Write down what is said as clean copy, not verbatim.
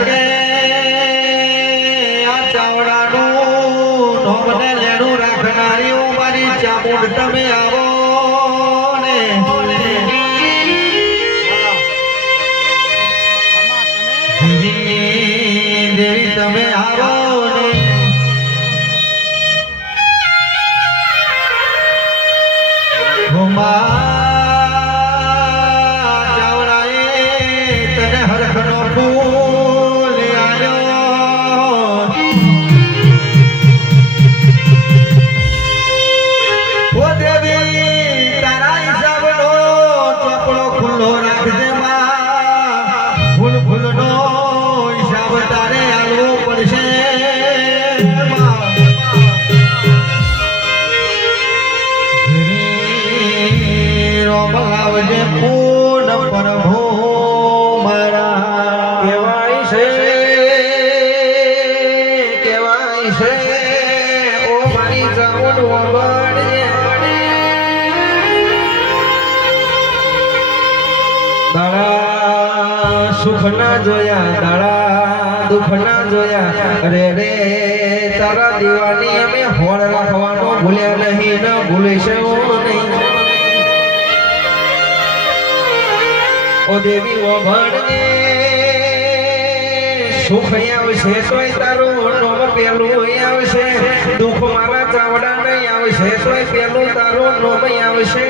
કે આ ચાવડાનું નોમને લેણું રાખનારી મારી ચામુંડ તમે આવો ને દેવી તમે આવો ને ચાવડાએ તને હરખનો ફૂલ આવ્યો ઓ દેવી તારા હિસાબનો ચોપડો ખુલ્લો રાખજે માં ફૂલ ફૂલનો હિસાબ તારે આલવો પડશે બોલાવજે પૂર્ણ પ્રભુ મારા કેવાય છે ઓ મારી જામુન વગડજે દાડા સુખ ના જોયા દાડા દુઃખ ના જોયા રે રે તારા દીવાની અમે હોળ રાખવાનો ભૂલ્યા નહીં ન ભૂલીશું નહીં ઓ દેવી ઓ ભણને સુખ આવશે તોય તારું નોમ પેલું આવશે દુઃખ મારા ચાવડા નહીં આવશે તોય પેલું તારું નોમ આવશે